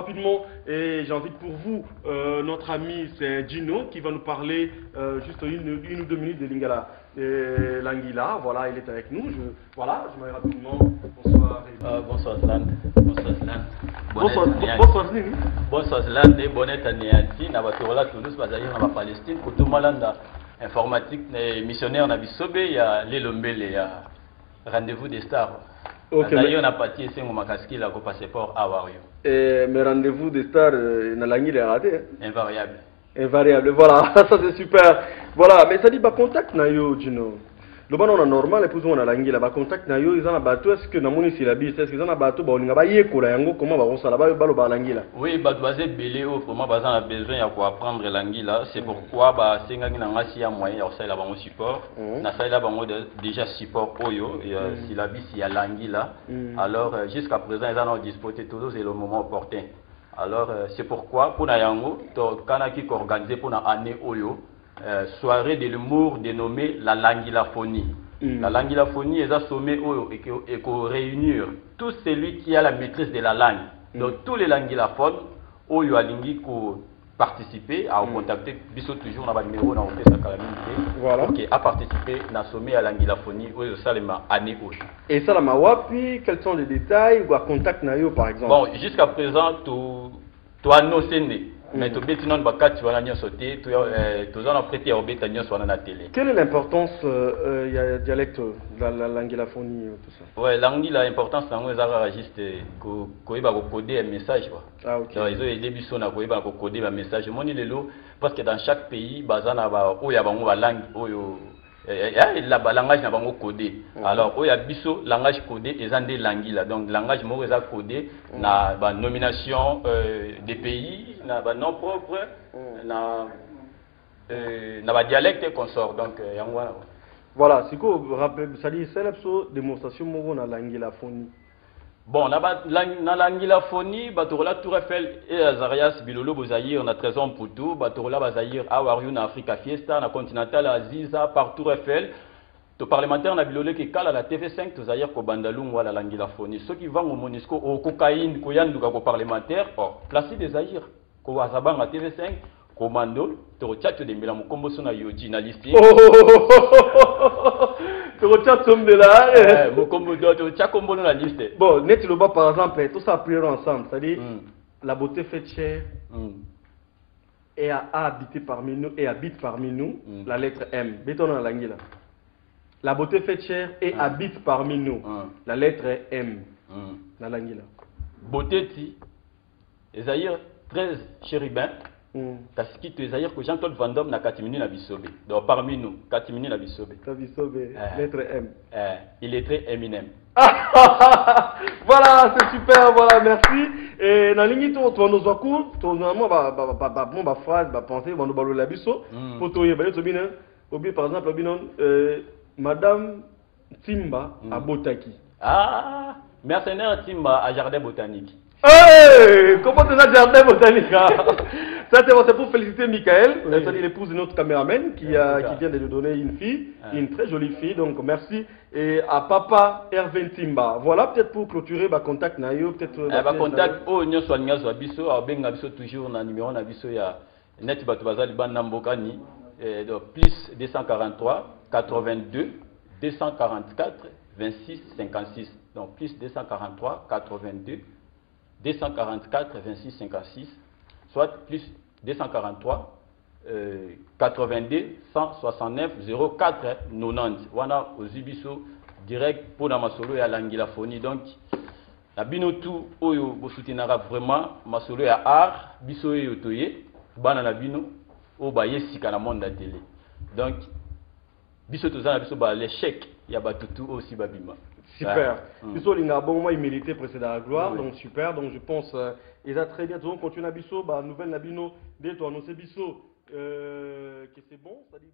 rapidement, et j'invite pour vous notre ami, c'est Gino, qui va nous parler juste une ou deux minutes de Lingala. L'Anguilla, voilà, il est avec nous. Voilà, je m'arrête rapidement. Bonsoir. Bonsoir Zlan. Bonsoir Zlan. Bonsoir Zlini. Bonsoir Zlan. Et bonne année. Na batola Toulouse, bazaïr na Palestine. Kutu malanda informatique, missionnaire na bisobe, il y a l'Elombele, il y a rendez-vous des stars. Ok. D'ailleurs, on a parti ici au Makaski, là, au passeport à Wario. Mais rendez-vous des stars, na l'Anguilla est raté. Invariable. Invariable, voilà, ça c'est super. Voilà, mais ça dit, bah, contact na yo, Gino. Le ban on a normal, et puis on a l'anguille, bah, contact na yo, ils en a bateau, est-ce que na moni si la bise, est-ce qu'ils en a bateau, bah, on a baillé, quoi, yango, comment va on s'en là-bas, bah, l'anguille. Oui, bah, basé belé, autrement, bah, on a besoin de apprendre l'anguille, là. C'est pourquoi, bah, c'est un moyen, il y a là, bon support. Na ça, là, bon, déjà support, oyo, et si la bise, il y a l'anguille, là. Alors, jusqu'à présent, ils en ont disposé tous et le moment opportun. Alors, c'est pourquoi, pour Nayango, Kanaki organisé pour la année Oyo, soirée de l'humour dénommée la Langilaphonie. La Langilaphonie est un sommet Oyo et qu'on réunir tout celui qui a la maîtrise de la langue. Donc, tous les langilaphones, Oyo a lingi participer, à contacter, bisous toujours dans le numéro dans le voilà. Ok, à participer dans le sommet à l'angilaphonie, Oyo Salema, année Oyo. Et ça, la Mawapi, quels sont les détails, ou à contact Nayo par exemple? Bon, jusqu'à présent, tu as annoncé, mais tu as dit que tu vas sauter, tu as prêté à obéir sur la télé. Quelle est l'importance du dialecte, la langilaphonie, tout ça? Oui, l'anglais, l'importance, c'est juste coder un message. Ah, ok. Donc, ils ont aidé Bisson à coder un message. Parce que dans chaque pays, il y a une langue. La langage n'a pas codé. Alors, il y a biso langage codé et des langues là. Donc, langage mo codé na nomination des pays, na nom propre, na dialecte consort. Donc, voilà, c'est quoi, ça dit, c'est la démonstration de la langilaphonie. Bon, na langilaphonie, batola Tour Eiffel et Azarias Bilolo Bozaïr, on a 13 ans pour tout, batola Bazaïr, Awaryu, na Africa Fiesta, na Continental, Aziza, par Tour Eiffel. Le parlementaire na Bilolo qui cale à la TV5, tu Zaïr, ko Bandalung, ou la langilaphonie. Ceux qui vont au Monisco, au cocaïne, ko yanduka ko parlementaire, placé des Zaïr, ko Azabang à TV5, Commando, tu retchattes de Milan, comme na Yoji, na listing. Tu retchattes de là. Bon, net le bas par exemple, tout ça prier ensemble, c'est-à-dire la beauté fait cher et a habité parmi nous et habite parmi nous, la lettre M. Béton dans la langue là. La beauté fait cher et habite parmi nous, la lettre M. Dans la langue là. Beauté ti, Esaïr 13 chérubins. Parce que tu es que Jean-Claude Van Damme n'a 4 minutes à Bissobé. Donc parmi nous, 4 minutes à Bissobé. Lettre M. Il est très Eminem. Voilà, c'est super, voilà, merci. Et dans la ligne, tu vas nous voir, tu vas nous phrase, penser, tu vas nous parler de la bisso. Pour toi, par exemple, Madame Timba à Botaki. Ah, mercenaire Timba à Jardin Botanique. Hey, comment tu as Jardin Botanique? Ça, c'est pour féliciter Michael, c'est-à-dire l'épouse de notre caméraman qui vient de nous donner une fille, une très jolie fille, donc merci. Et à papa Hervé Timba. Voilà, peut-être pour clôturer, contact Nayo, peut-être. Contact, nous sommes toujours dans le numéro il y a net Batubazali Banambokani, plus 243 82 244 26 56. Donc plus 243 82 244 26 56, soit plus 243 82 169 04 90. Voilà aux Ibiso direct pour la masolo et à l'angilaphonie. Donc, la binotou oyo bo soutenara vraiment masolo et à art biso et otoye bana la bino o ba yesika na monde la télé. Donc, biso tozana biso ba l'échec ya batutu aussi babima. Super. Bisso linga bon moi il méritait précédent la gloire, donc super. Donc je pense ils a très bien. On continue à Bisso, nouvelle Nabino, dès toi annoncer Bisso que c'est bon, ça dit